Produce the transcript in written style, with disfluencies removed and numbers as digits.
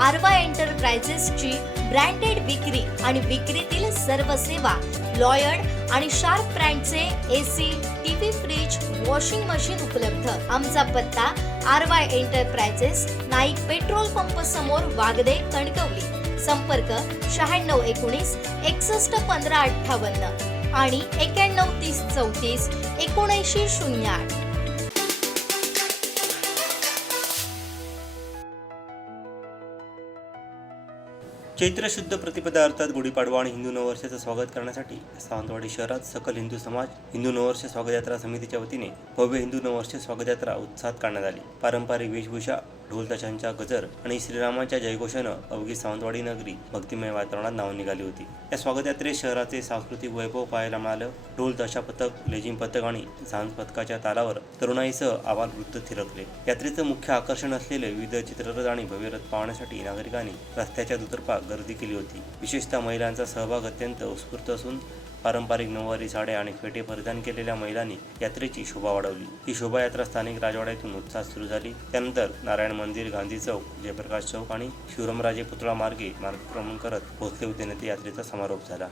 आरवा एंटरप्राइजेसची branded विक्री आणि विक्रीतील सर्व सेवा, लॉयड आणि शार्प ब्रँडचे AC, TV, fridge, washing machine उपलब्ध। आमचा पत्ता Aarva enterprises, Naik petrol pump समोर, वागदे, कणकवली। संपर्क 9619 61 15 58 आणि 91 30 34 79 08। चैत्र शुद्ध प्रतिपदा अर्थात गुढीपाडवा आणि हिंदू नववर्षाचं स्वागत करण्यासाठी सावंतवाडी शहरात सकल हिंदू समाज हिंदू नववर्ष स्वागत यात्रा समितीच्या वतीने भव्य हिंदू नववर्ष स्वागत यात्रा उत्साहात काढण्यात आली। पारंपरिक वेशभूषा, ढोल ताशांच्या गजर आणि श्रीरामाच्या जयघोषानं अवघी सावंतवाडी नगरी भक्तिमय वातावरणात नावून निघाली होती। या स्वागत यात्रेत शहराचे सांस्कृतिक वैभव पाहायला मिळालं। ढोल ताशा पथक, लेझिम पथक आणि झांज पथकाच्या तालावर तरुणाईसह आबालवृद्ध थिरकले। यात्रेचं मुख्य आकर्षण असलेले विविध चित्ररथ आणि भव्य रथ पाहण्यासाठी नागरिकांनी रस्त्याच्या दुतर्फा गर्दी केली होती। विशेषतः महिलांचा सहभाग अत्यंत उत्स्फूर्त असून पारंपरिक नऊवारी साड्या आणि फेटे परिधान केलेल्या महिलांनी यात्रेची शोभा वाढवली। ही शोभायात्रा स्थानिक राजवाड्यातून उत्साहात सुरू झाली। त्यानंतर नारायण मंदिर, गांधी चौक, जयप्रकाश चौक आणि शिवरामराजे पुतळा मार्गे मार्गक्रमण करत भोसले उद्यानात यात्रेचा समारोप झाला।